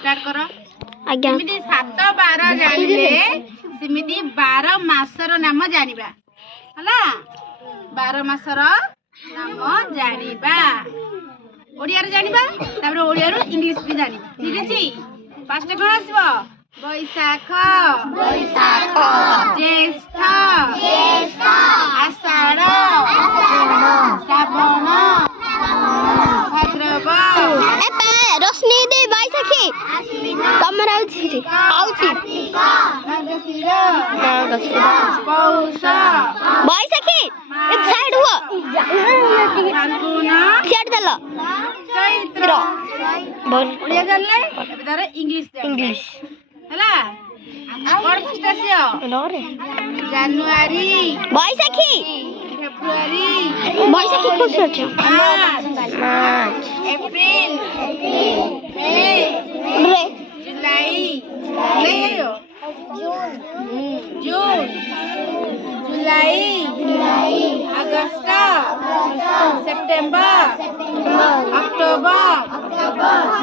start करो आज्ञा सिमिति 7 12 जानिले सिमिति 12 मासर नाम जानिबा हला 12 मासर नाम जानिबा ओडिया रे जानिबा तापर ओडिया रो इंग्लिश भी जानिबा ठीक अछि फास्ट कोन आसीबो बैसाख बैसाख ज्येष्ठ आषाढ़ श्रावण भाद्रव एपे रोशनी दे बैसाखी तमर आउछि मार्गशीर पौष बैसाखी एक साइड हुआ फाल्गुन साइड दलो चैत्र ओडिया जानले एबे तारे इंग्लिश हला कोन फर्स्ट आसियो जनवरी बैसाखी फेब्रुआरी बैसाखी कोस अछि मार्च अप्रैल मई जुलाई जून जुलाई अगस्त सितंबर अक्टूबर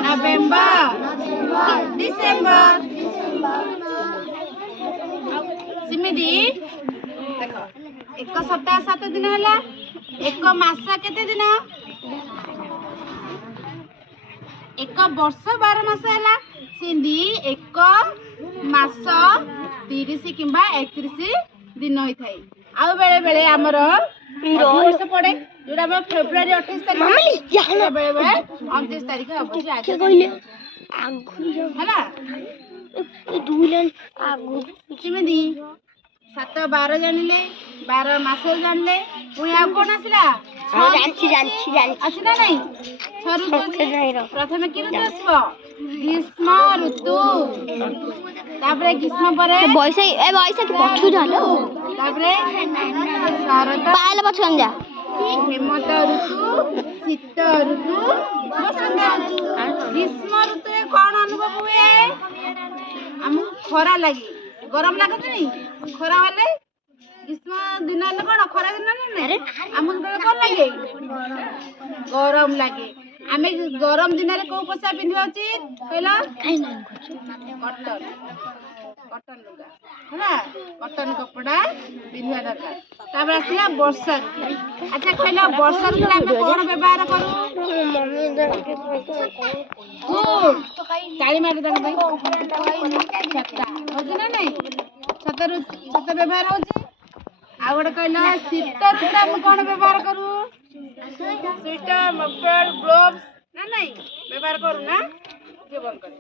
नवंबर डिसेंबर सिमिति देखो एक सप्ताह 7 दिन हला एक मास केते दिन एक वर्ष 12 मास हला सिंधी एक मास 30 किंबा 31 दिन होई थाई आ बेले बेले हमर वर्ष पड़े जोड़ा हम फेब्रुआरी 28 तारिख बेले बेले 29 तारिख अवश्य आके कहले आगु हला ए दुलन आगु सिमिति 7 12 जानिले 12 मास जानिले पुणी आ कोन आसिला जानछि आसिला नहीं प्रथमे कि ऋतु आसबो ग्रीष्म ऋतु तापरे ग्रीष्म परे बैसाखी पछु जालो तापरे शरत पाले पछु जा हेमंत ऋतु शीत ऋतु बसंत ऋतु ग्रीष्म ऋतु कोन अनुभव हुए हम खरा लागी गरम लागत नहीं खरा वाले ग्रीष्म दिन ले कोन खरा दिन नहीं हम कोन लागे गरम लागे आमे गरम दिन रे को पोसा पिंधवा उचित कहला कॉटन लुगा हला कॉटन कपड़ा पिंधवा दरकार तापर आसिला वर्षा अच्छा कहला वर्षा ऋतु आमे कोन व्यवहार करू ताली मार दन भाई छत्ता होजी ना नहीं छत्ता व्यवहार होजी आ गोटे कहला शीत ऋतु आमे कोन व्यवहार करू स्वेटर मफलर ग्लोव्स ना नहीं व्यवहार करू ना जे बंद कर